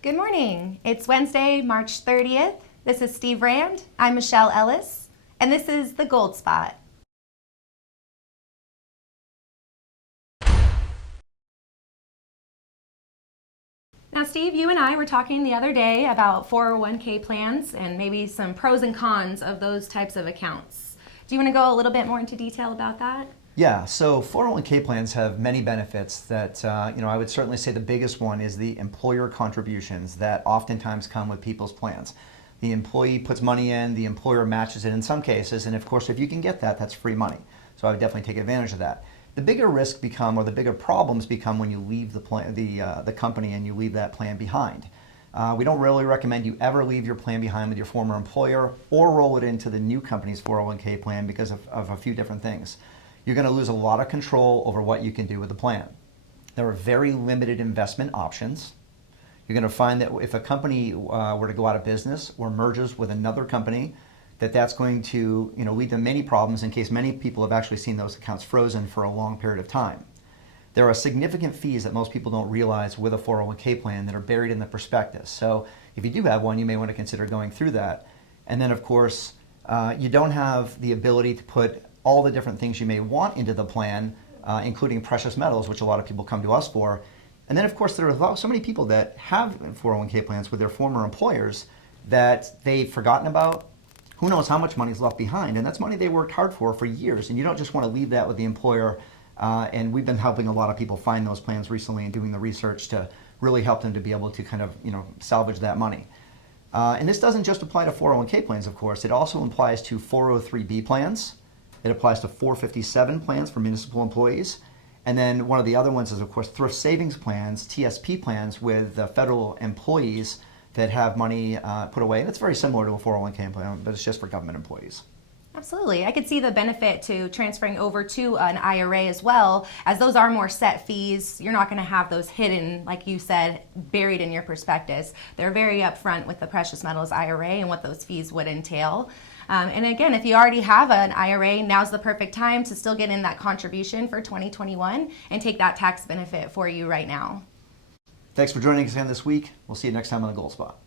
Good morning. It's Wednesday, March 30th. This is Steve Rand. I'm Michelle Ellis, and this is the Gold Spot. Now, Steve, you and I were talking the other day about 401k plans and maybe some pros and cons of those types of accounts. Do you want to go a little bit more into detail about that? Yeah, so 401k plans have many benefits that, I would certainly say the biggest one is the employer contributions that oftentimes come with people's plans. The employee puts money in, the employer matches it in some cases, and of course, if you can get that, that's free money. So I would definitely take advantage of that. The bigger risks become, or the bigger problems become when you leave the company and you leave that plan behind. We don't really recommend you ever leave your plan behind with your former employer or roll it into the new company's 401k plan because of a few different things. You're going to lose a lot of control over what you can do with the plan. There are very limited investment options. You're going to find that if a company were to go out of business or merges with another company, that's going to lead to many problems in case many people have actually seen those accounts frozen for a long period of time. There are significant fees that most people don't realize with a 401k plan that are buried in the prospectus. So if you do have one, you may want to consider going through that. And then, of course, you don't have the ability to put all the different things you may want into the plan, including precious metals, which a lot of people come to us for. And then, of course, there are so many people that have 401k plans with their former employers that they've forgotten about. Who knows how much money is left behind? And that's money they worked hard for years. And you don't just want to leave that with the employer. And we've been helping a lot of people find those plans recently and doing the research to really help them to be able to kind of salvage that money. And this doesn't just apply to 401k plans, of course. It also applies to 403b plans. It applies to 457 plans for municipal employees. And then one of the other ones is, of course, thrift savings plans, TSP plans with federal employees that have money put away. And it's very similar to a 401k plan, but it's just for government employees. Absolutely. I could see the benefit to transferring over to an IRA as well, as those are more set fees. You're not going to have those hidden, like you said, buried in your prospectus. They're very upfront with the precious metals IRA and what those fees would entail. And again, if you already have an IRA, now's the perfect time to still get in that contribution for 2021 and take that tax benefit for you right now. Thanks for joining us again this week. We'll see you next time on the Gold Spot.